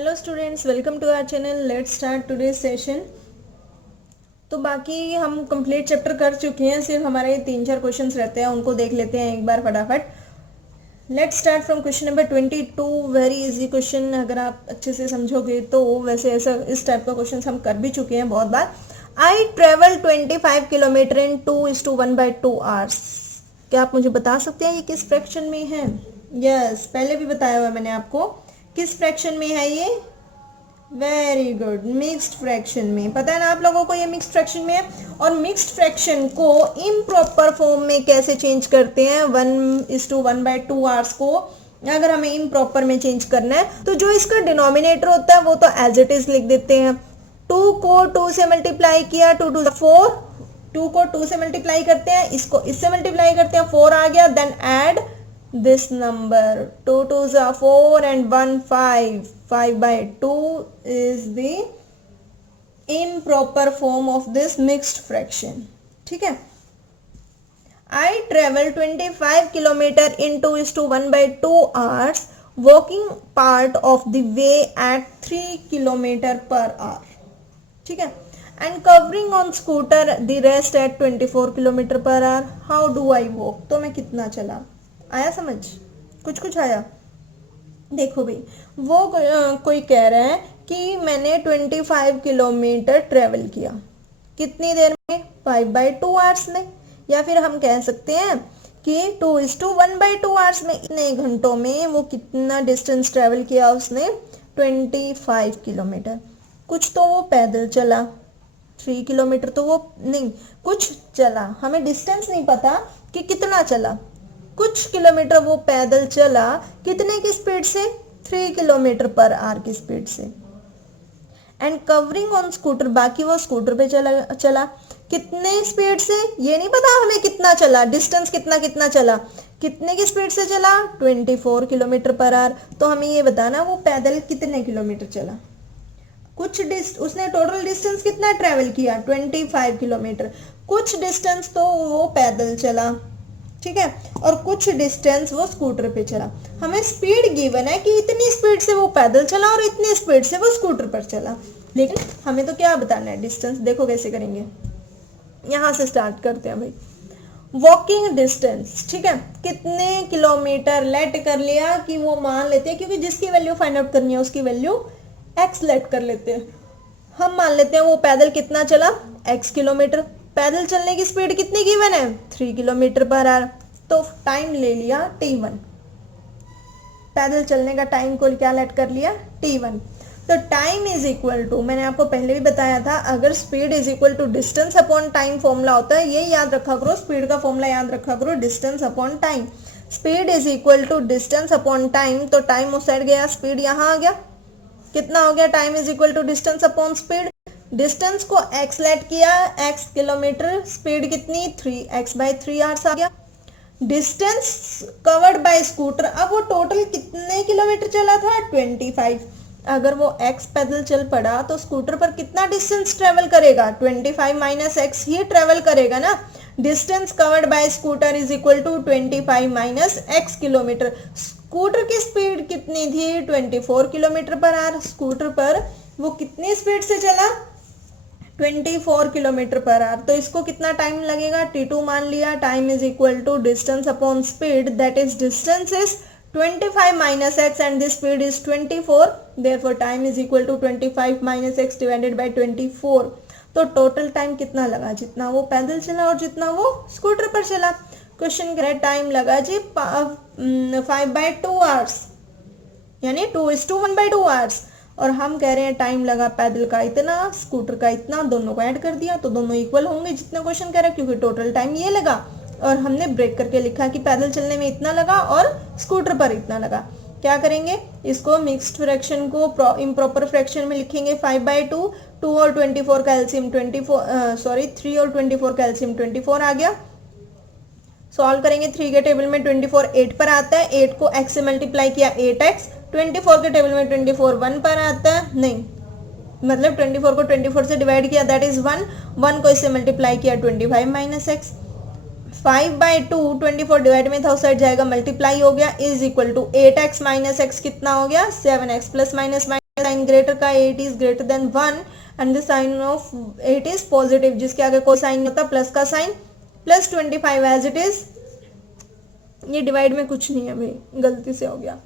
Hello students, welcome to our channel. Let's start today session. तो बाकी हम complete chapter कर चुके हैं, सिर्फ हमारे 3-4 क्वेश्चंस रहते हैं, उनको देख लेते हैं एक बार फटाफट। Let's start from question number 22। Very easy question, अगर आप अच्छे से समझोगे तो। वैसे ऐसा इस टाइप का क्वेश्चन हम कर भी चुके हैं बहुत बार। I travel 25 kilometre in 2:1/2 hours. क्या आप मुझे बता सकते हैं ये किस फ्रैक्शन में है? यस, पहले भी बताया हुआ मैंने आपको। किस फ्रैक्शन में है ये? वेरी गुड, मिक्स्ड फ्रैक्शन में। पता है ना आप लोगों को ये मिक्स्ड फ्रैक्शन में है। और मिक्स्ड फ्रैक्शन को इम्प्रॉपर फॉर्म में कैसे चेंज करते हैं? 1:1/2 आवर्स को अगर हमें इम्प्रॉपर में चेंज करना है तो जो इसका डिनोमिनेटर होता है वो तो एज इट इज लिख देते हैं। 2 को 2 से मल्टीप्लाई किया, 2 2 4, 2 को 2 से मल्टीप्लाई करते हैं, इसको इससे मल्टीप्लाई करते हैं, 4 आ गया। Then add this number, 2 2s are 4 and 1 5. 5/2 is the improper form of this mixed fraction. ठीक है। I travel 25 kilometer in 2:1/2 hours, walking part of the way at 3 kilometer per hour. ठीक है। And covering on scooter the rest at 24 kilometer per hour. How do I walk? तो मैं कितना चला? आया समझ? कुछ आया? देखो भाई, वो कोई कह रहा है कि मैंने 25 किलोमीटर ट्रेवल किया। कितनी देर में? 5/2 आवर्स में। या फिर हम कह सकते हैं कि 2:1/2 आवर्स में, इतने घंटों में वो कितना डिस्टेंस ट्रेवल किया उसने? 25 किलोमीटर। कुछ तो वो पैदल चला, 3 किलोमीटर तो वो नहीं, कुछ चला। हमें डिस्टेंस नहीं पता कि कितना चला। कुछ किलोमीटर वो पैदल चला, कितने की स्पीड से? 3 किलोमीटर पर आवर की स्पीड से। एंड कवरिंग ऑन स्कूटर, बाकी वो स्कूटर पे चला कितने स्पीड से? ये नहीं पता हमें कितना चला, डिस्टेंस कितना चला, कितने की स्पीड से चला? 24 किलोमीटर पर आवर। तो हमें ये बताना वो पैदल कितने किलोमीटर चला। उसने टोटल डिस्टेंस कितना ट्रेवल किया? 25 किलोमीटर। कुछ डिस्टेंस तो वो पैदल चला, ठीक है, और कुछ डिस्टेंस वो स्कूटर पे चला। हमें स्पीड गिवन है कि इतनी स्पीड से वो पैदल चला और इतनी स्पीड से वो स्कूटर पर चला, लेकिन हमें तो क्या बताना है? डिस्टेंस। देखो कैसे करेंगे, यहां से स्टार्ट करते हैं भाई। वॉकिंग डिस्टेंस, ठीक है, कितने किलोमीटर लेट कर लिया कि वो मान लेते हैं, क्योंकि जिसकी वैल्यू फाइंड आउट करनी है उसकी वैल्यू एक्स लेट कर लेते हैं। हम मान लेते हैं वो पैदल कितना चला? X kilometre. पैदल चलने की स्पीड कितनी गिवन है? 3 किलोमीटर पर आवर। तो टाइम ले लिया t1। पैदल चलने का टाइम को क्या लेट कर लिया? t1। तो टाइम इज इक्वल टू, मैंने आपको पहले भी बताया था, अगर speed is equal to distance upon time formula होता है, ये याद रखा करो, स्पीड का फॉर्मूला याद रखा करो, distance upon time. Speed is equal to distance upon time, तो टाइम उस साइड गया, स्पीड यहाँ आ गया। कितना हो गया? Time is equal to distance upon speed. Distance को x लेट किया, x किलोमीटर, स्पीड कितनी? 3x/3 आवर्स आ गया। डिस्टेंस कवर्ड बाय स्कूटर, अब वो टोटल कितने किलोमीटर चला था? 25। अगर वो x पैदल चल पड़ा तो स्कूटर पर कितना डिस्टेंस ट्रेवल करेगा? 25 - x ही ट्रेवल करेगा ना। Distance covered by scooter is equal to 25 - x kilometre. Scooter की स्पीड कितनी थी? 24 किलोमीटर पर आवर। स्कूटर पर वो कितनी स्पीड से चला? 24 किलोमीटर पर आवर। तो इसको कितना टाइम लगेगा? t2 मान लिया। Time is equal to distance upon speed, that is distance is 25 - x and the speed is 24, therefore time is equal to 25 - x divided by 24। तो टोटल टाइम कितना लगा? जितना वो पैदल चला और जितना वो स्कूटर पर चला। क्वेश्चन कह रहा है टाइम लगा जी 5/2 आवर्स, यानी 2:1/2 आवर्स, और हम कह रहे हैं टाइम लगा पैदल का इतना, स्कूटर का इतना, दोनों को ऐड कर दिया तो दोनों इक्वल होंगे जितना क्वेश्चन कह रहा है, क्योंकि टोटल टाइम ये लगा और हमने ब्रेक करके लिखा कि पैदल चलने में इतना लगा और स्कूटर पर इतना लगा। क्या करेंगे? इसको मिक्स्ड फ्रैक्शन को इम्प्रॉपर फ्रैक्शन में लिखेंगे। 5/2, 2 और 24 का एलसीएम 3 और 24 का एलसीएम 24 आ गया। सॉल्व करेंगे। 3 के टेबल में 24 8 पर आता है, 8 को x से मल्टीप्लाई किया 8x। 24 के टेबल में 24 1 पर आता है, नहीं मतलब 24 को 24 से डिवाइड किया, दैट इज 1। 1 को इससे मल्टीप्लाई किया 25 - x। 5/2 24 डिवाइड में था, उस साइड जाएगा, मल्टीप्लाई हो गया, is equal to 8x - x कितना हो गया? 7x, plus minus sign greater का, eight is greater than 1 and the sign of 8 is positive, जिसके आगे कोई साइन होता प्लस का sign, plus 25 as it is. ये डिवाइड में कुछ नहीं है भाई, गलती से हो गया।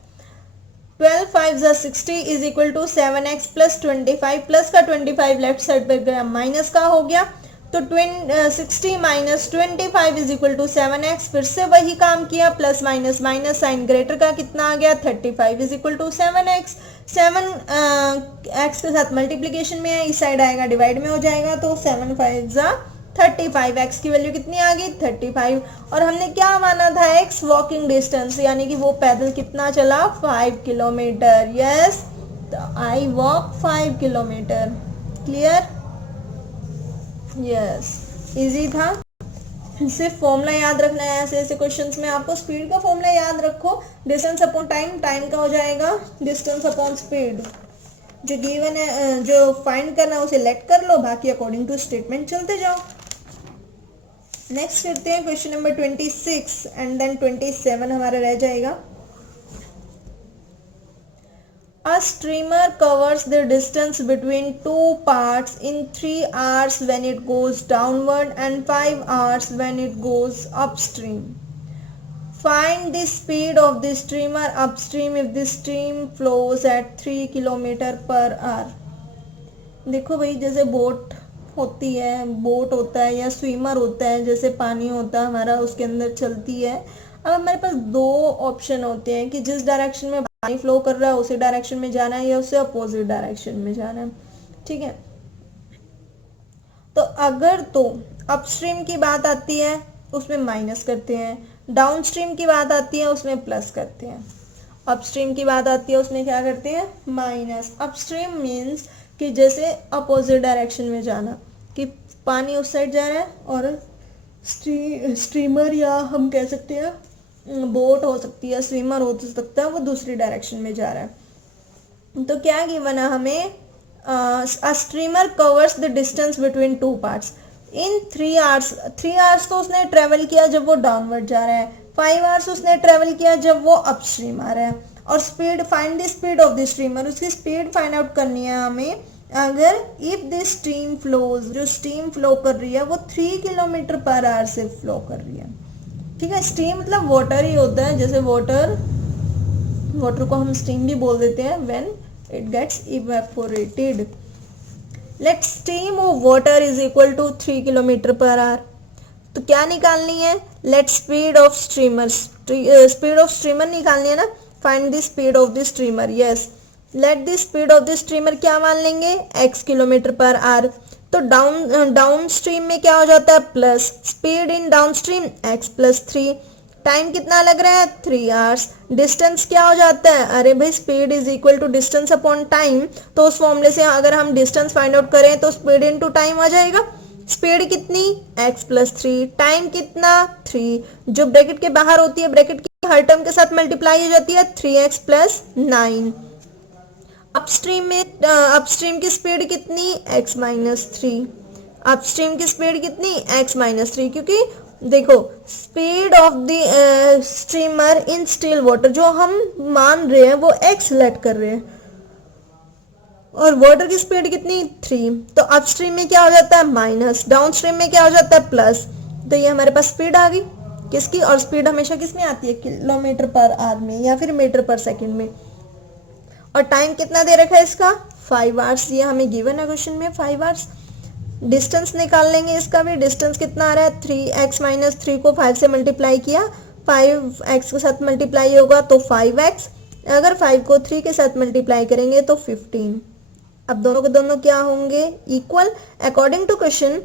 12 5 60 is equal to 7x plus 25, plus का 25 लेफ्ट साइड पर गया, माइनस का हो गया, तो 60 minus 25 is equal to 7x, फिर से वही काम किया, plus minus minus, sign greater का कितना आ गया 35 is equal to 7x, 7 x के साथ मल्टीप्लीकेशन में है, इस साइड आएगा डिवाइड में हो जाएगा, तो 7 5 जा 35, x की वैल्यू कितनी आ गई 35, और हमने क्या माना था x वॉकिंग डिस्टेंस, यानी कि वो पैदल कितना चला 5 किलोमीटर, यस, तो I walk 5 kilometre, clear, yes, easy था। सिर्फ फॉर्मूला याद रखना है, ऐसे ऐसे क्वेश्चंस में आपको स्पीड का फॉर्मूला याद रखो, डिस्टेंस अपॉन टाइम, टाइम का हो जाएगा डिस्टेंस अपॉन स्पीड, जो गिवन है जो फाइंड करना है उसे लेट कर लो, बाकी अकॉर्डिंग टू स्टेटमेंट चलते जाओ। नेक्स्ट करते हैं क्वेश्चन नंबर 26 एंड देन 27 हमारा रह जाएगा। A streamer covers the distance between two parts in 3 hours when it goes downward and 5 hours when it goes upstream. Find the speed of the streamer upstream if the stream flows at 3 kilometer per hour. देखो भाई, जैसे boat होती है, boat होता है या swimmer होता है, जैसे पानी होता है हमारा उसके अंदर चलती है। अब हमारे पास दो ऑप्शन होते हैं कि जिस डायरेक्शन में पानी फ्लो कर रहा है उसी डायरेक्शन में जाना है या उससे अपोजिट डायरेक्शन में जाना है, ठीक है। तो अगर तो अपस्ट्रीम की बात आती है उसमें माइनस करते हैं, डाउनस्ट्रीम की बात आती है उसमें प्लस करते हैं। अपस्ट्रीम की बात आती है उसमें क्या करते हैं माइनस। अपस्ट्रीम मीन्स कि जैसे अपोजिट डायरेक्शन में जाना, कि पानी उस साइड जा रहा है और स्ट्रीमर या हम कह सकते हैं बोट हो सकती है, स्विमर हो सकता है, वो दूसरी डायरेक्शन में जा रहा है। तो क्या गिवन है हमें, a streamer covers the distance between two parts in 3 hours. 3 hours तो उसने ट्रेवल किया जब वो डाउनवर्ड जा रहा है, 5 आवर्स उसने ट्रेवल किया जब वो अपस्ट्रीम आ रहा है। और speed, find the speed of the streamer, उसकी स्पीड फाइंड आउट करनी है हमें। अगर इफ द स्टीम फ्लोज, जो स्टीम फ्लो कर रही है वो 3 किलोमीटर पर आवर से फ्लो कर रही है, ठीक है। स्टीम मतलब वाटर ही होता है, जैसे वाटर को हम स्टीम भी बोल देते हैं when it gets evaporated. Let steam of water is equal to 3 kilometre per hour. तो क्या निकालनी है, let speed of streamer, speed of streamer निकालनी है ना, find the speed of the streamer, yes. Let the speed of the streamer क्या मान लेंगे x किलोमीटर पर आवर। तो डाउन स्ट्रीम में क्या हो जाता है plus, speed in downstream x plus 3, time कितना लग रहा है 3 आवर्स। डिस्टेंस क्या हो जाता है, अरे भाई speed is equal to distance upon time, तो उस फॉर्मूले से अगर हम डिस्टेंस फाइंड आउट करें तो स्पीड इनटू टाइम आ जाएगा। स्पीड कितनी x प्लस 3, टाइम कितना 3, जो ब्रैकेट के बाहर होती है ब्रैकेट की हर टर्म के साथ मल्टीप्लाई हो जाती है 3x प्लस 9। अपस्ट्रीम में अपस्ट्रीम की स्पीड कितनी x माइनस 3, अपस्ट्रीम की स्पीड कितनी x माइनस 3, क्योंकि देखो speed of the streamer in still water जो हम मान रहे हैं वो x लेट कर रहे हैं, और वाटर की स्पीड कितनी 3, तो अपस्ट्रीम में क्या हो जाता है माइनस, डाउनस्ट्रीम में क्या हो जाता है प्लस। तो ये हमारे पास स्पीड आ गई किसकी, और स्पीड हमेशा किस में आती है किलोमीटर पर आवर में या फिर मीटर पर सेकंड में। और टाइम कितना दे रखा है इसका 5 आवर्स, ये हमें गिवन है क्वेश्चन में 5 आवर्स। डिस्टेंस निकाल लेंगे, इसका भी डिस्टेंस कितना आ रहा है 3x माइनस 3 को 5 से मल्टीप्लाई किया, 5x के साथ मल्टीप्लाई होगा तो 5x, अगर 5 को 3 के साथ मल्टीप्लाई करेंगे तो 15। अब दोनों के दोनों क्या होंगे equal. According to question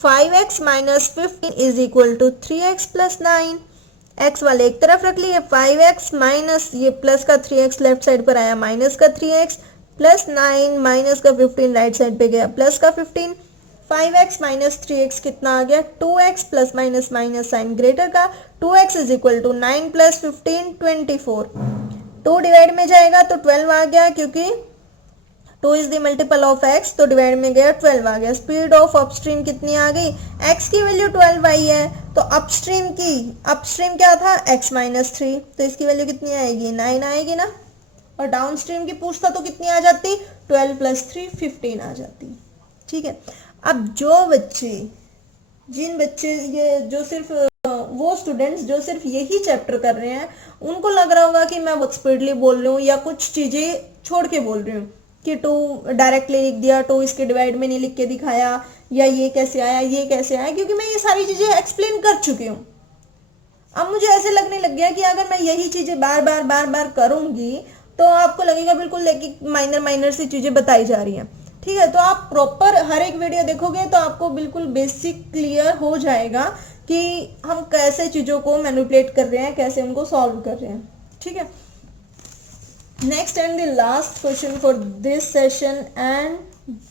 5x minus 15 is equal to 3x plus 9। x वाले एक तरफ रख लिए, 5x माइनस ये प्लस का 3x लेफ्ट साइड पर आया, माइनस का 3x प्लस 9 माइनस का 15 राइट साइड पे गया, प्लस का 15। 5x माइनस 3x कितना आ गया 2x plus minus minus sign greater का, 2x is equal to 9 plus 15 24। 2 divide में जाएगा तो 12 आ गया, क्योंकि 2 is the multiple of x, तो डिवाइड में गया 12 आ गया। स्पीड ऑफ अपस्ट्रीम कितनी आ गई, x की वैल्यू 12 आई है, तो अपस्ट्रीम क्या था x माइनस 3, तो इसकी वैल्यू कितनी आएगी 9 आएगी ना, और डाउन स्ट्रीम की पूछता तो कितनी आ जाती, 12 + 3 15 आ जाती। ठीक है, अब जो बच्चे जिन बच्चे ये जो सिर्फ वो स्टूडेंट्स जो सिर्फ यही चैप्टर कर रहे हैं, उनको लग रहा होगा कि मैं बहुत स्पीडली बोल रही हूँ या कुछ चीज़ें छोड़ के बोल रही हूँ कि 2 डायरेक्टली लिख दिया, 2 इसके डिवाइड में नहीं लिख के दिखाया, या ये कैसे आया ये कैसे आया, क्योंकि मैं ये सारी चीज़ें एक्सप्लेन कर चुकी हूँ। अब मुझे ऐसे लगने लग गया कि अगर मैं यही चीज़ें बार बार करूँगी तो आपको लगेगा बिल्कुल लेकिन माइनर सी चीज़ें बताई जा रही हैं। ठीक है, तो आप प्रॉपर हर एक वीडियो देखोगे तो आपको बिल्कुल बेसिक क्लियर हो जाएगा कि हम कैसे चीज़ों को मैनिपुलेट कर रहे हैं, कैसे उनको सॉल्व कर रहे हैं। ठीक है, next and the last question for this session and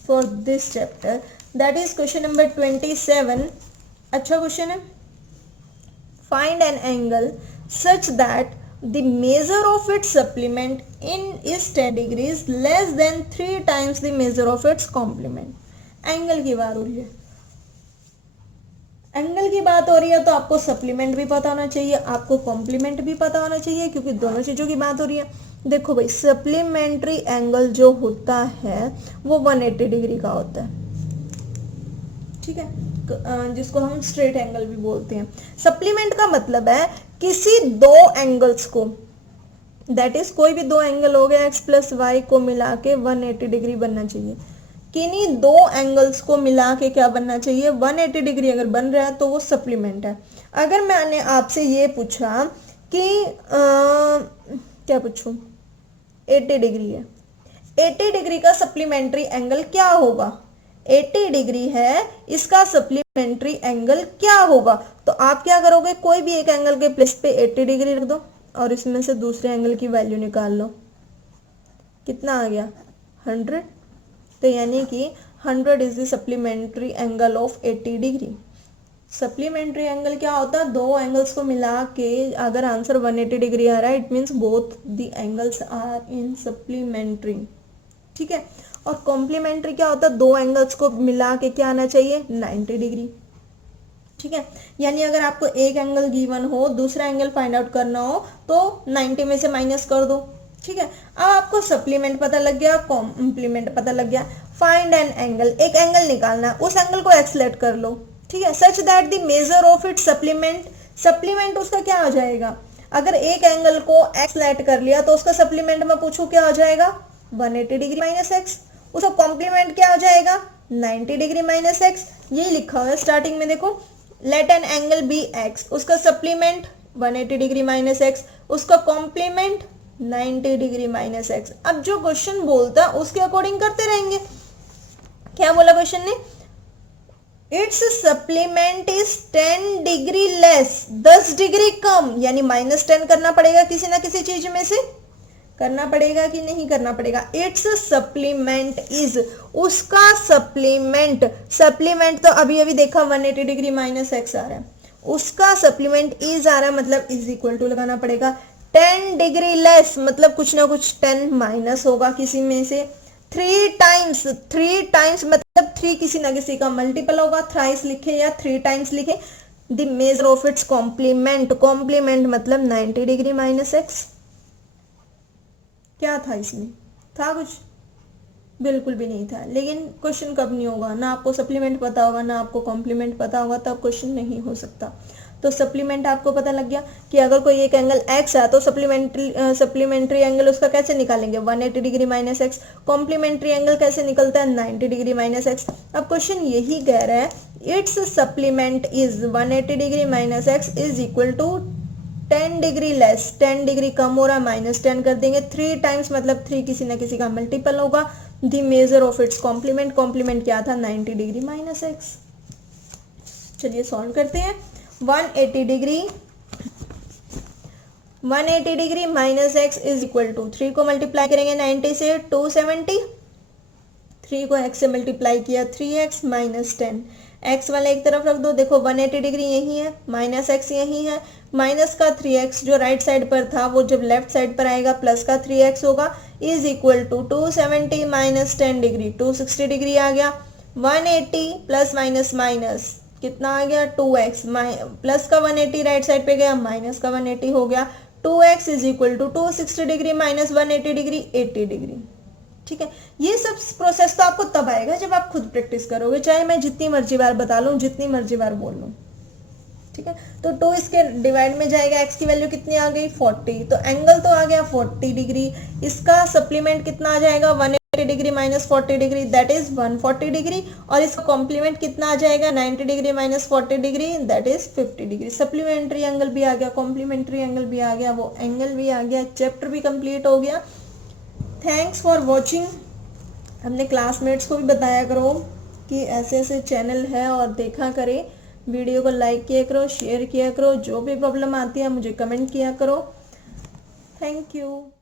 for this chapter, that is question number 27। अच्छा क्वेश्चन है। Find an angle such that the measure of its supplement in is 10 degrees less than 3 times the measure of its complement. Angle की बात हो रही है, angle की बात हो रही है तो आपको सप्लीमेंट भी पता होना चाहिए, आपको कॉम्प्लीमेंट भी पता होना चाहिए, क्योंकि दोनों चीज़ों की बात हो रही है। देखो भाई, सप्लीमेंट्री एंगल जो होता है वो 180 डिग्री का होता है। ठीक है, जिसको हम स्ट्रेट एंगल भी बोलते हैं। सप्लीमेंट का मतलब है किसी दो एंगल्स को, दैट इज कोई भी दो एंगल हो गया x + y को मिला के 180 डिग्री बनना चाहिए। किन्हीं दो एंगल्स को मिला के क्या बनना चाहिए, 180 डिग्री अगर बन रहा है तो वो सप्लीमेंट है। अगर मैंने आपसे ये पूछा कि क्या पूछूं, 80 डिग्री है, 80 डिग्री का सप्लीमेंट्री एंगल क्या होगा, 80 डिग्री है, इसका सप्लीमेंट्री एंगल क्या होगा। तो आप क्या करोगे, कोई भी एक एंगल के प्लेस पे 80 डिग्री रख दो और इसमें से दूसरे एंगल की वैल्यू निकाल लो, कितना आ गया 100। तो यानी कि 100 is the supplementary angle of 80 degree. Supplementary angle क्या होता है, दो एंगल्स को मिला के अगर आंसर 180 डिग्री आ रहा है, it means both the angles are in supplementary. ठीक है, और कॉम्प्लीमेंट्री क्या होता है, दो एंगल्स को मिला के क्या आना चाहिए, 90 डिग्री। ठीक है, यानी अगर आपको एक एंगल गिवन हो, दूसरा एंगल फाइंड आउट करना हो तो 90 में से माइनस कर दो। ठीक है, अब आपको सप्लीमेंट पता लग गया, कॉम्प्लीमेंट पता लग गया। फाइंड एन एंगल, एक एंगल निकालना, उस एंगल को एक्सलेट कर लो। ठीक है, such that the measure of it supplement, supplement उसका क्या हो जाएगा, अगर एक एंगल को एक्सलेट कर लिया तो उसका सप्लीमेंट में पूछू क्या हो जाएगा, 180 डिग्री माइनस एक्स। उसका कॉम्प्लीमेंट क्या हो जाएगा, 90 डिग्री माइनस एक्स। यही लिखा हुआ है स्टार्टिंग में, देखो, let an angle be x, उसका सप्लीमेंट 180 डिग्री माइनस एक्स, उसका कॉम्प्लीमेंट 90 डिग्री माइनस एक्स। अब जो क्वेश्चन बोलता है उसके अकॉर्डिंग करते रहेंगे। क्या बोला क्वेश्चन ने, its supplement is 10 degree less, 10 degree कम, यानी -10 करना पड़ेगा, किसी ना किसी चीज में से करना पड़ेगा कि नहीं करना पड़ेगा। इट्स सप्लीमेंट इज, उसका सप्लीमेंट, सप्लीमेंट तो अभी अभी देखा 180 डिग्री माइनस एक्स आ रहा है, उसका सप्लीमेंट इज आ रहा है, मतलब इज इक्वल टू लगाना पड़ेगा। 10 डिग्री लेस मतलब कुछ ना कुछ 10 माइनस होगा किसी में से। 3 टाइम्स मतलब 3 किसी ना किसी का मल्टीपल होगा, थ्राइस लिखे या 3 टाइम्स लिखे। The measure of its complement, complement मतलब 90 डिग्री माइनस एक्स। क्या था इसमें, था कुछ, बिल्कुल भी नहीं था। लेकिन क्वेश्चन कब नहीं होगा, ना आपको सप्लीमेंट पता होगा ना आपको कॉम्प्लीमेंट पता होगा, तब क्वेश्चन नहीं हो सकता। तो सप्लीमेंट आपको पता लग गया कि अगर कोई एक एंगल x है तो सप्लीमेंट्री एंगल उसका कैसे निकालेंगे, 180 degree minus x. Complementary angle कैसे निकलता है, 90 डिग्री माइनस एक्स। अब क्वेश्चन यही कह रहा है, its supplement is 180 degree minus x is equal to 10 degree less, 10 degree कम हो रहा, -10 कर देंगे। 3 टाइम्स मतलब 3 किसी ना किसी का मल्टीपल होगा। The measure of its complement, complement क्या था, 90 डिग्री माइनस एक्स। चलिए सॉल्व करते हैं। 180 degree minus x is equal to 3 को मल्टीप्लाई करेंगे 90 से 270, 3 को x से मल्टीप्लाई किया 3x माइनस 10, x वाला एक तरफ रख दो। देखो 180 डिग्री यही है, माइनस एक्स यही है, माइनस का 3x जो राइट साइड पर था वो जब लेफ्ट साइड पर आएगा प्लस का 3x होगा, is equal to 270 minus 10 degree 260 degree आ गया। 180 प्लस माइनस माइनस कितना आ गया, 2x, प्लस का 180 राइट साइड पे गया, माइनस का 180 हो गया, 2x is equal to 260 degree minus 180 degree 80 degree. ठीक है, ये सब प्रोसेस तो आपको तब आएगा जब आप खुद प्रैक्टिस करोगे, चाहे मैं जितनी मर्जी बार बता लूं, जितनी मर्जी बार बोल लूं। ठीक है, तो 2 इसके डिवाइड में जाएगा, x की वैल्यू कितनी आ गई 40, तो एंगल तो आ गया 40 डिग्री, इसका सप्लीमेंट कितना आ जाएगा 180 degree minus 40 degree that is 140 degree, और इसका कॉम्प्लीमेंट कितना आ जाएगा 90 degree minus 40 degree that is 50 degree. Supplementary angle भी आ गया, कॉम्प्लीमेंट्री एंगल भी आ गया, वो एंगल भी आ गया, चैप्टर भी कंप्लीट हो गया। Thanks for watching. अपने क्लासमेट्स को भी बताया करो कि ऐसे ऐसे चैनल है और देखा करें, वीडियो को लाइक किया करो, शेयर किया करो, जो भी प्रॉब्लम आती है मुझे कमेंट किया करो। Thank you.